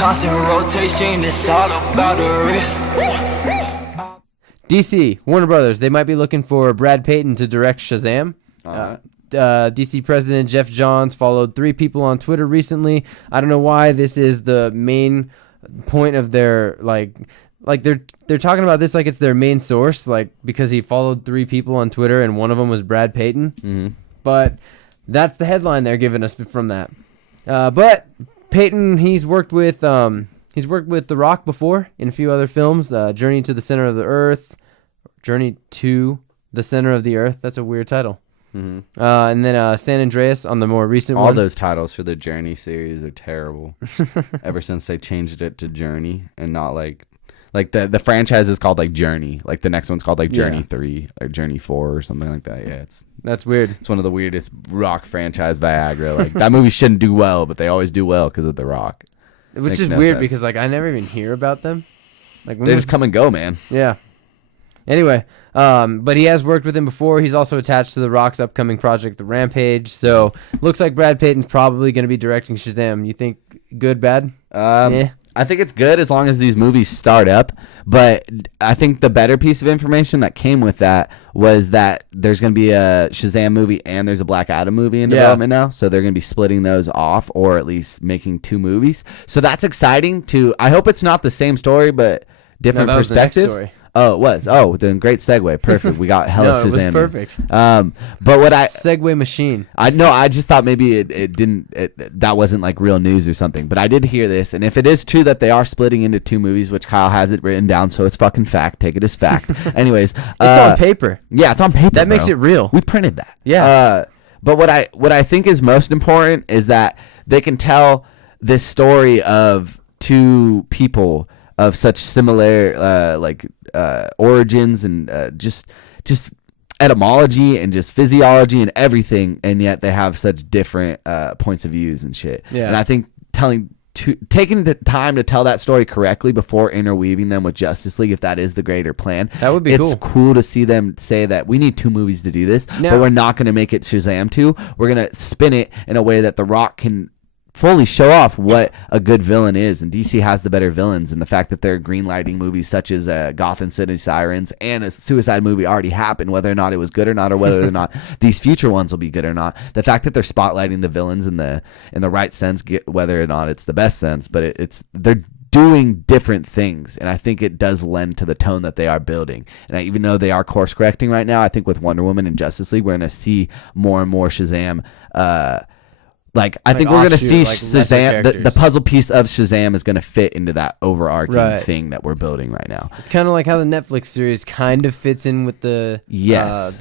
constant rotation, it's all about the wrist. DC, Warner Brothers, they might be looking for Brad Payton to direct Shazam. DC President Jeff Johns followed 3 people on Twitter recently. I don't know why this is the main point of their, like they're talking about this like it's their main source, like because he followed 3 people on Twitter and one of them was Brad Payton. Mm-hmm. But that's the headline they're giving us from that. But Payton, he's worked with The Rock before in a few other films. Journey to the Center of the Earth. Journey to the Center of the Earth. That's a weird title. Mm-hmm. And then San Andreas on the more recent one. All those titles for the Journey series are terrible. Ever since they changed it to Journey and not like the franchise is called like Journey. Like the next one's called like Journey 3 or Journey 4 or something like that. Yeah, that's weird. It's one of the weirdest Rock franchise Viagra. Like that movie shouldn't do well, but they always do well because of The Rock. Which is weird because like I never even hear about them. Like they just come and go, man. Yeah. Anyway, but he has worked with him before. He's also attached to The Rock's upcoming project, The Rampage. So looks like Brad Payton's probably going to be directing Shazam. You think good, bad? Yeah. I think it's good as long as these movies start up. But I think the better piece of information that came with that was that there's going to be a Shazam movie and there's a Black Adam movie in development now. So they're going to be splitting those off or at least making 2 movies. So that's exciting too. I hope it's not the same story, but different perspectives. Oh, it was. Oh, then great segue. Perfect. We got hella Shazam. It was perfect. But what segue machine. I just thought maybe that wasn't like real news or something. But I did hear this, and if it is true that they are splitting into 2 movies, which Kyle has it written down, so it's fucking fact. Take it as fact. Anyways, it's on paper. Yeah, it's on paper. That makes it real. We printed that. Yeah. But what I think is most important is that they can tell this story of 2 people of such similar origins and just etymology and just physiology and everything, and yet they have such different points of views and shit. Yeah. And I think taking the time to tell that story correctly before interweaving them with Justice League, if that is the greater plan, that would be cool. It's cool to see them say that we need 2 movies to do this, but we're not going to make it Shazam 2. We're going to spin it in a way that The Rock can fully show off what a good villain is, and DC has the better villains, and the fact that they're greenlighting movies such as Gotham City Sirens and a Suicide movie already happened, whether or not it was good or not, or whether or not these future ones will be good or not. The fact that they're spotlighting the villains in the right sense, whether or not it's the best sense, but they're doing different things, and I think it does lend to the tone that they are building. And even though they are course correcting right now, I think with Wonder Woman and Justice League, we're going to see more and more Shazam. I think we're going to see Shazam, the puzzle piece of Shazam is going to fit into that overarching thing that we're building right now. Kind of like how the Netflix series kind of fits in with the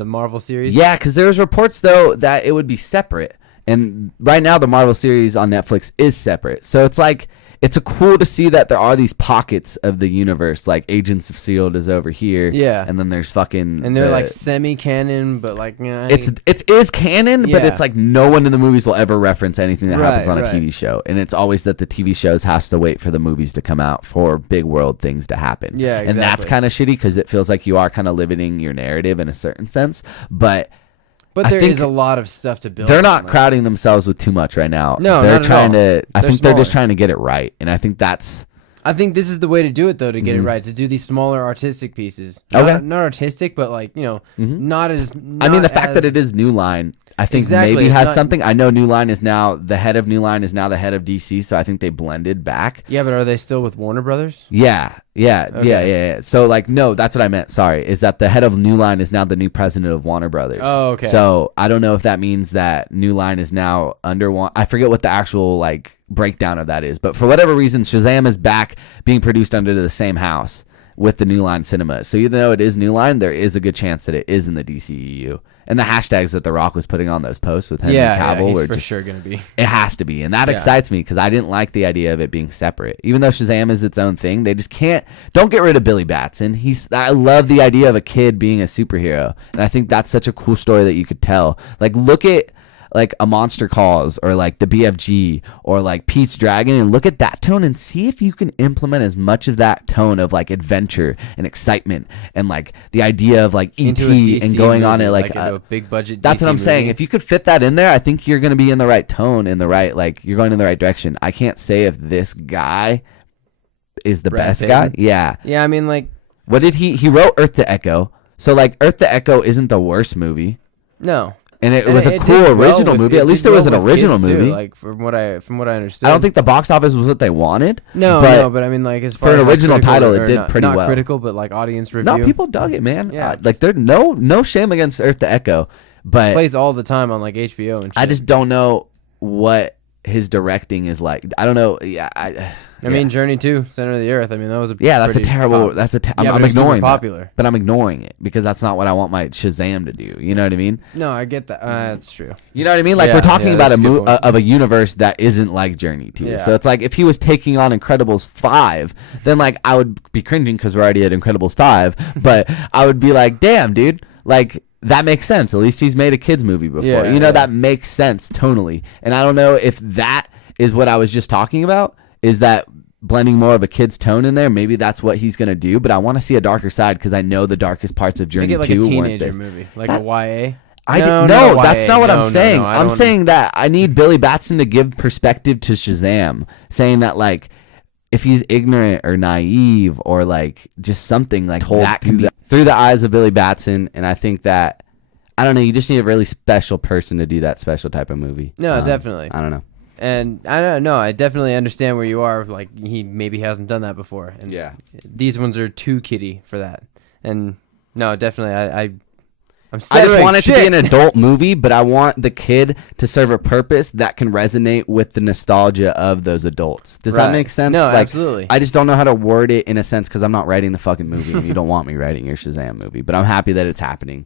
Marvel series. Yeah, because there's reports, though, that it would be separate. And right now, the Marvel series on Netflix is separate. So it's like, it's cool to see that there are these pockets of the universe, like Agents of S.H.I.E.L.D. is over here. Yeah. And then there's fucking... And they're like semi-canon, but like... It is canon, but it's like no one in the movies will ever reference anything that happens on a TV show. And it's always that the TV shows has to wait for the movies to come out for big world things to happen. Yeah, exactly. And that's kind of shitty because it feels like you are kind of limiting your narrative in a certain sense. But there is a lot of stuff to build. They're not crowding themselves with too much right now. No, they're not trying at all. to. I think they're just trying to get it right, and I think that's. I think this is the way to do it, though, to get it right. To do these smaller artistic pieces. Not artistic, but like not as. I mean, the fact that it is New Line, I think maybe has something. I know New Line is now the head of New Line is now the head of DC, so I think they blended back. Yeah, but are they still with Warner Brothers? Yeah. So no, that's what I meant. Sorry, is that the head of New Line is now the new president of Warner Brothers. Oh, okay. So I don't know if that means that New Line is now under one. I forget what the actual breakdown of that is, but for whatever reason, Shazam is back being produced under the same house with the New Line Cinema. So even though it is New Line, there is a good chance that it is in the DCEU. And the hashtags that The Rock was putting on those posts with Henry Cavill were for sure going to be. It has to be. And that excites me because I didn't like the idea of it being separate. Even though Shazam is its own thing, they just can't. Don't get rid of Billy Batson. I love the idea of a kid being a superhero. And I think that's such a cool story that you could tell. Like, look at like A Monster Calls or like the BFG or like Pete's Dragon and look at that tone and see if you can implement as much of that tone of like adventure and excitement and like the idea of like ET and going on it like a big budget. That's DC what I'm saying. movie. If you could fit that in there, I think you're going to be in the right tone, in the right, like you're going in the right direction. I can't say if this guy is the best guy. Yeah. Yeah, I mean, like, what did he wrote Earth to Echo. So like Earth to Echo isn't the worst movie. No. And it was a cool original movie. At least it was an original movie. Like from what I understood. I don't think the box office was what they wanted. No, but I mean, like, as far for an as original like, title, or it did not, pretty not well. critical, but like audience review. No, people dug it, man. Yeah. Like there's no shame against Earth to Echo, but it plays all the time on like HBO and shit. I just don't know what his directing is like. I don't know. Yeah, I mean, Journey to Center of the Earth. I mean, that was that's a terrible. I'm ignoring popular. that. But I'm ignoring it because that's not what I want my Shazam to do. You know what I mean? No, I get that. That's true. You know what I mean? Like we're talking about of a universe that isn't like Journey to. Yeah. So it's like if he was taking on Incredibles 5, then like I would be cringing because we're already at Incredibles 5. But I would be like, damn, dude, like. That makes sense. At least he's made a kids movie before. Yeah, that makes sense tonally. And I don't know if that is what I was just talking about. Is that blending more of a kid's tone in there? Maybe that's what he's gonna do. But I want to see a darker side because I know the darkest parts of Journey Make it like 2 a weren't teenager this. movie, like a YA. No, that's not what I'm saying. I'm saying saying that I need Billy Batson to give perspective to Shazam, saying that like if he's ignorant or naive or like just something like that can be through the eyes of Billy Batson. And I think that, I don't know, you just need a really special person to do that special type of movie. No, definitely. I don't know. And I don't know. I definitely understand where you are. Like, he maybe hasn't done that before. And these ones are too kiddie for that. And no, definitely. I just want it to be an adult movie, but I want the kid to serve a purpose that can resonate with the nostalgia of those adults. Does that make sense? No, like, absolutely. I just don't know how to word it in a sense because I'm not writing the fucking movie and you don't want me writing your Shazam movie, but I'm happy that it's happening.